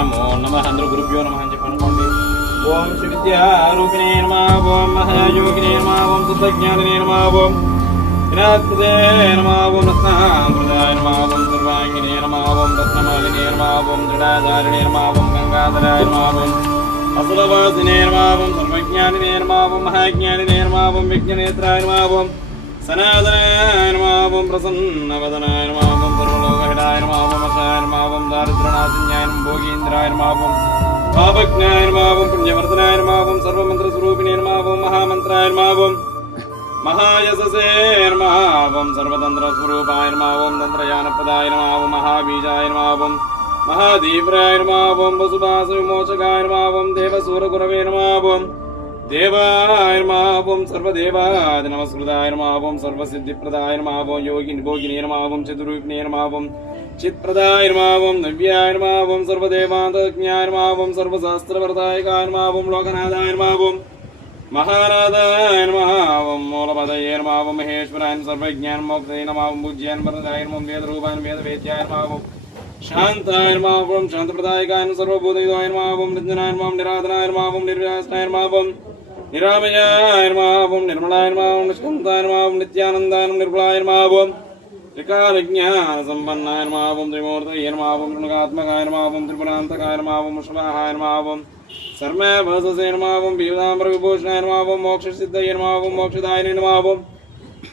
नमो नमः गुरुभ्यो नमः అని చెప్పనుకోండి. ఓం శ్రీ విద్యారూపిణే నమః ఓం మహాయోగినే నమః ఓం తత్వజ్ఞానినే నమః ఓం వినాత్మదే నమః ఓం రత్నామృతాయ నమః ఓం సర్వాంగినే నమః ఓం రత్నమాలినే నమః ఓం జడాధారిణే నమః ఓం గంగాధరాయ నమః ఓం అసురవాసినే నమః ఓం సర్వజ్ఞానినే నమః ఓం మహాజ్ఞానినే నమః ఓం విజ్ఞనేత్రాయ నమః ఓం సనాతనాయ నమః ఓం ప్రసన్నవదనాయ నమః ఓం సర్వలోకహితాయ నమః ఓం అర్షాయ నమః ఓం దారిద్ర్యనాశన్యాయ నమః భోగీంద్రాయ నమః ఓం పాపజ్ఞాయ నమః ఓం పుణ్యవర్ధనాయ నమః ఓం సర్వమంత్రస్వరూపిణే నమః ఓం మహామంత్రాయ నమః ఓం మహాయశసే నమః ఓం సర్వతంత్రస్వరూపాయ నమః ఓం తంత్రయానపదాయ నమః ఓం మహాబీజాయ నమః ఓం మహాదీప్రాయ నమః ఓం వసుభాస విమోచకాయ నమః ఓం దేవసూరగురవే నమః ఓం దేవాయ నమః ఓం సర్వదేవాది నమస్కృతాయ నమః ఓం సర్వసిద్ధిప్రదాయ నమః ఓం యోగిని భోగినే నమః ఓం చతుర్విఘ్నే నమః ఓం చిత్ప్రదాయ నమః ఓం నవ్యాయ నమః ఓం సర్వదేవాంతజ్ఞాయ నమః ఓం సర్వశాస్త్రవర్తాయకాయ నమః ఓం లోకనాథాయ నమః ఓం మహానాథాయ నమః ఓం మూలపదయే నమః ఓం మహేశ్వరాయ సర్వజ్ఞానమోక్షాయ నమః ఓం పూజ్యాయ వరదాయ నమః వేదరూపాయ వేదవేద్యాయ నమః ఓం శాంతాయ నమః ఓం శాంతప్రదాయకాయ సర్వభూతహితాయ నమః ఓం నిరంజనాయ నమః నిరాధనాయ నమః ఓం నిర్వ్యాసాయ నమః ఓం నిరామయాయ నమః ఓం నిర్మలాయ నమః ఓం నిష్కంతాయ నమః ఓం నిత్యానందాయ నిర్మలాయ నమః ఓం త్రికాలజ్ఞాన సంపన్నాయ నమః ఓం త్రిమూర్తయే నమః ఓం త్రిముఖాత్మకాయ నమః ఓం త్రిపురాంతకాయ నమః ఓం శుభాయ నమః ఓం సర్వభవసే నమః ఓం పీతాంబర విభూషణాయ నమః ఓం మోక్షసిద్ధయే నమః ఓం మోక్షదాయినే నమః ఓం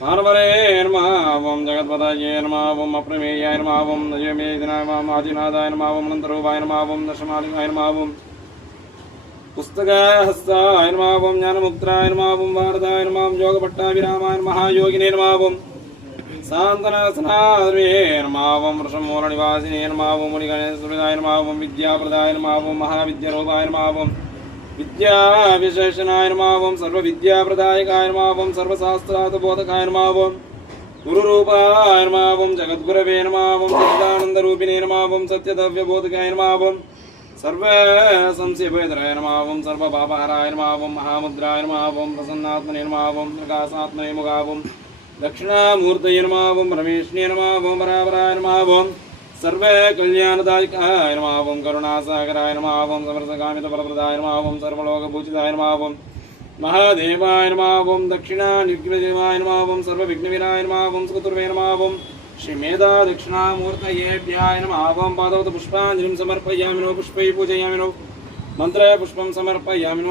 పార్వరే నమః ఓం జగత్పతయే నమః ఓం అప్రమేయాయ నమః ఓం నజమేదినాయ నమః ఆదినాథాయ నమః ఓం అనంతరూపాయ నమః ఓం దశమాలికాయ నమః ఓం పుస్తకహస్తాయ నమః ఓం జ్ఞానముక్తాయ నమః ఓం వారదాయ నమః ఓం యోగపట్టాభిరామాయ మహాయోగినే నమః ఓం శాంతనసనాద్రే నమః ఓం వృషమూలనివాసినే నమః ఓం మునిగణేశ్వరాయ నమః ఓం విద్యాప్రదాయ నమః ఓం మహావిద్యారూపాయ నమః ఓం విద్యావిశేషణాయ నమః ఓం సర్వవిద్యాప్రదాయకాయ నమః ఓం సర్వశాస్త్రార్థబోధకాయ నమః ఓం గురురూపాయ నమః ఓం జగద్గురవే నమః ఓం సచ్చిదానందరూపిణే నమః ఓం సత్యద్రవ్యబోధకాయ నమః ఓం సర్వసంశయభేదరాయ నమః ఓం సర్వపాపహరాయ నమః ఓం మహాముద్రాయ నమః ఓం ప్రసన్నాత్మనే నమః ఓం ప్రకాశాత్మనే నమః ఓం దక్షిణామూర్తయే నమః ఓం రమేష్ణే నమః ఓం పరాపరాయ నమః ఓం సర్వకళ్యాణదాయకాయ నమః ఓం కరుణాసాగరాయ నమః ఓం సమరసకామితఫలప్రదాయ నమః ఓం సర్వలోకభూషితాయ నమః ఓం మహాదేవాయ నమః ఓం దక్షిణానిగ్రహదేవాయ నమః ఓం సర్వవిఘ్నవినాయ నమః ఓం సుతుర్వే నమః ఓం శ్రీమేధా దక్షిణామూర్తయేభ్యాయ నమః ఓం పాదవత పుష్పాంజలిం సమర్పయామి నో పుష్పై పూజయామి నో మంత్ర పుష్పం సమర్పయామి నో